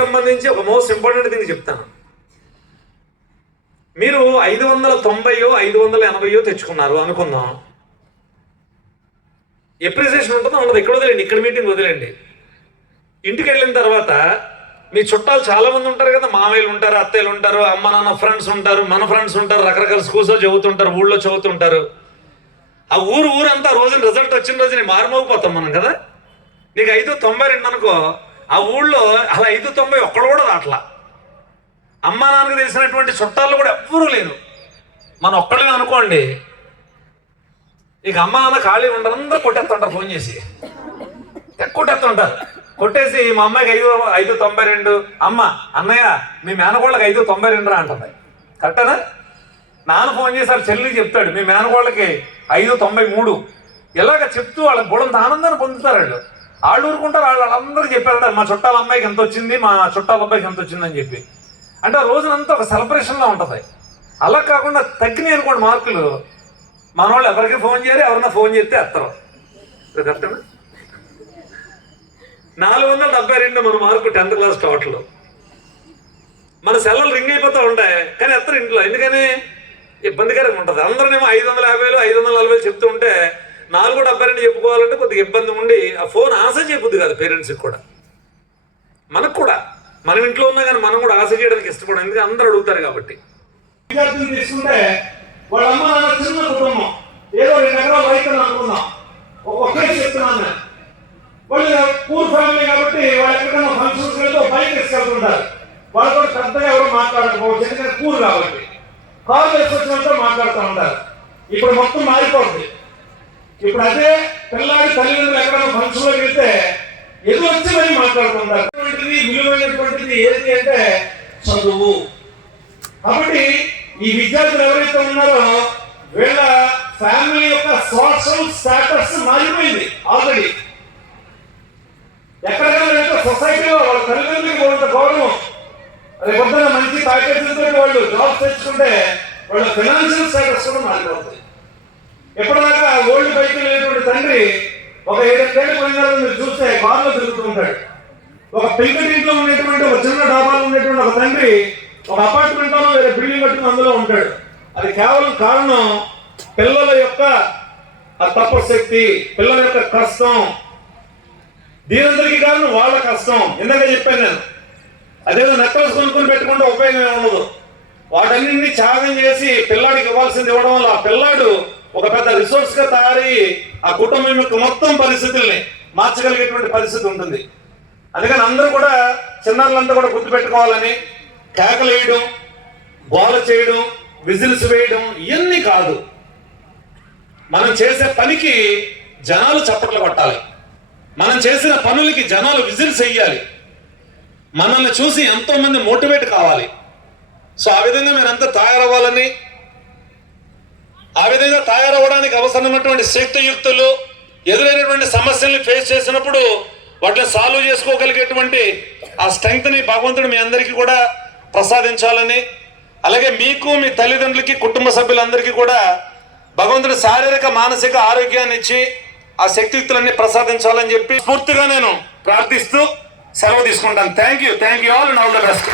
సంబంధించి ఒక most important thing చెప్తాను. మీరు ఐదు వందల తొంభైయో ఐదు వందల ఎనభైయో తెచ్చుకున్నారు అనుకుందాం. ఎప్రిసియేషన్ ఉంటుందో? ఉండదు. ఇక్కడ వదిలేండి. ఇక్కడ మీటింగ్ వదిలేండి. ఇంటికి వెళ్ళిన తర్వాత మీ చుట్టాలు చాలా మంది ఉంటారు కదా. మామయ్యలు ఉంటారు అత్తయ్యలు ఉంటారు అమ్మ నాన్న ఫ్రెండ్స్ ఉంటారు మన ఫ్రెండ్స్ ఉంటారు రకరకాల స్కూల్స్లో చదువుతుంటారు ఊళ్ళో చదువుతుంటారు. ఆ ఊరు ఊరంతా రోజున రిజల్ట్ వచ్చిన రోజున మారుమోగిపోతాం మనం కదా. నీకు ఐదు తొంభై రెండు అనుకో ఆ ఊళ్ళో అలా ఐదు తొంభై ఒక్కడు కూడా దాట్లా అమ్మ నాన్నకు తెలిసినటువంటి చుట్టాలు కూడా ఎవ్వరూ లేరు. మనం ఒక్కడమే అనుకోండి ఇక అమ్మ నాన్న ఖాళీ ఉండరు అందరూ కొట్టేస్తుంటారు ఫోన్ చేసి. కొట్టేస్తుంటారు. కొట్టేసి మా అమ్మాయికి ఐదు ఐదు తొంభై రెండు అమ్మ అన్నయ్య మీ మేనకోళ్ళకి ఐదు తొంభై రెండు రా అంటుంది. కరెక్టేనా? నాన్న ఫోన్ చేశారు చెల్లి చెప్తాడు మీ మేనకోళ్ళకి ఐదు తొంభై మూడు. ఇలాగ చెప్తూ వాళ్ళ బుడంత ఆనందాన్ని పొందుతారు వాళ్ళు. వాళ్ళు ఊరుకుంటారు వాళ్ళు వాళ్ళందరికీ చెప్పారు మా చుట్టాల అమ్మాయికి ఎంత వచ్చింది మా చుట్టాల అబ్బాయికి ఎంత వచ్చిందని చెప్పి. అంటే ఆ రోజునంతా ఒక సెలబ్రేషన్లో ఉంటుంది. అలా కాకుండా తగ్గినాయి అనుకోండి మార్కులు. మన వాళ్ళు ఎవరికి ఫోన్ చేయరు ఎవరన్నా ఫోన్ చేస్తే ఎత్తరు. కరెక్టేనా? నాలుగు వందల డెబ్బై రెండు మన మార్కు టెన్త్ క్లాస్ టోటల్. మన సెల్లలు రింగ్ అయిపోతూ ఉంటాయి కానీ ఎత్తరు ఇంట్లో. ఎందుకని? ఇబ్బందికరంగా ఉంటుంది. అందరూనేమో ఐదు వందల యాభైలు ఐదు వందల నలభైలు చెప్తూ ఉంటే నాలుగు డెబ్బై రెండు చెప్పుకోవాలంటే కొద్దిగా ఇబ్బంది ఉండి ఆ ఫోన్ ఆశ చేయబుద్ది కాదు పేరెంట్స్కి కూడా. మనకు కూడా. మనం ఇంట్లో ఉన్నా కానీ మనం కూడా ఆశ చేయడానికి ఇష్టపడం ఎందుకంటే అందరూ అడుగుతారు కాబట్టి. విద్యార్థులు తీసుకుంటే వాళ్ళ అమ్మ నాన్న చిన్న కుటుంబం. ఏదో రెండు ఎకరాలు రైతు అనుకుందాం. ఒకే చెప్తున్నాను నేను. వాళ్ళు పూర్ ఫ్యామిలీ కాబట్టి వాళ్ళు ఎక్కడికైనా ఫంక్షన్స్ వెళ్తే బైక్ తీసుకెళ్తుంటారు. వాళ్ళు కూడా పెద్దగా ఎవరు మాట్లాడకపోవచ్చు. ఎందుకంటే పూర్ కాబట్టి. కాల్ వేసుకొచ్చినంత మాట్లాడుతూ ఉంటారు. ఇప్పుడు మొత్తం మారిపోతుంది ఇప్పుడు అదే పిల్లాడి తల్లిదండ్రులు ఎక్కడైనా ఫంక్షన్లోకి వెళ్తే ఎదురు వచ్చి మరి మాట్లాడుతుంటారు విలువైనటువంటిది ఏది అంటే చదువు. కాబట్టి ఈ విద్యార్థులు ఎవరైతే ఉన్నారో వీళ్ళ ఫ్యామిలీ యొక్క సోషల్ స్టేటస్ మారిపోయింది ఆల్రెడీ. ఎక్కడికైనా సొసైటీలో వాళ్ళ తల్లిదండ్రులకి కొంత గౌరవం. అదే పొద్దున మంచి ప్యాకేజీలతో వాళ్ళు జాబ్ తెచ్చుకుంటే వాళ్ళ ఫైనాన్షియల్ స్టేటస్ కూడా మారిపోతుంది. ఎప్పటిదాకా ఓల్డ్ బైక్ లేనటువంటి తండ్రి ఒక ఏడెనిమిదేళ్ళు పోయిన మీరు చూస్తే కారులో తిరుగుతూ ఉంటాడు. ఒక పెంకటి ఇంట్లో ఉన్నటువంటి ఒక చిన్న డాబాలో ఉన్నటువంటి ఒక తండ్రి ఒక అపార్ట్మెంట్లో వేరే బిల్డింగ్ కట్టుకుని అందులో ఉంటాడు. అది కేవలం కారణం పిల్లల యొక్క ఆ తపశక్తి పిల్లల యొక్క కష్టం. దీనందరికీ కారణం వాళ్ళ కష్టం. ఇందాక చెప్పాను నేను. అదేదో నక్కలు కొనుక్కొని పెట్టుకుంటే ఉపయోగం ఏమి ఉండదు వాటన్నింటినీ త్యాగం చేసి పిల్లాడికి ఇవ్వాల్సింది ఇవ్వడం వల్ల ఆ పిల్లాడు ఒక పెద్ద రిసోర్స్గా తయారయ్యి ఆ కుటుంబం యొక్క మొత్తం పరిస్థితుల్ని మార్చగలిగేటువంటి పరిస్థితి ఉంటుంది. అందుకని అందరూ కూడా చిన్నారులంతా కూడా గుర్తుపెట్టుకోవాలని కేకలు వేయడం గోల చేయడం విజిల్స్ వేయడం ఇవన్నీ కాదు. మనం చేసే పనికి జనాలు చప్పట్లు కొట్టాలి. మనం చేసిన పనులకి జనాలు విజిల్స్ వేయాలి. మనల్ని చూసి ఎంతో మంది మోటివేట్ కావాలి. సో ఆ విధంగా మీరంతా తయారవ్వాలని ఆ విధంగా తయారవ్వడానికి అవసరమైనటువంటి శక్తియుక్తులు ఎదురైనటువంటి సమస్యల్ని ఫేస్ చేసినప్పుడు వాటిని సాల్వ్ చేసుకోగలిగేటువంటి ఆ స్ట్రెంగ్త్ని భగవంతుడు మీ అందరికీ కూడా ప్రసాదించాలని అలాగే మీకు మీ తల్లిదండ్రులకి కుటుంబ సభ్యులందరికీ కూడా భగవంతుడు శారీరక మానసిక ఆరోగ్యాన్ని ఇచ్చి ఆ శక్తియుక్తులన్నీ ప్రసాదించాలని చెప్పి పూర్తిగా నేను ప్రార్థిస్తూ సెలవు తీసుకుంటాను. Thank you thank you all and all the best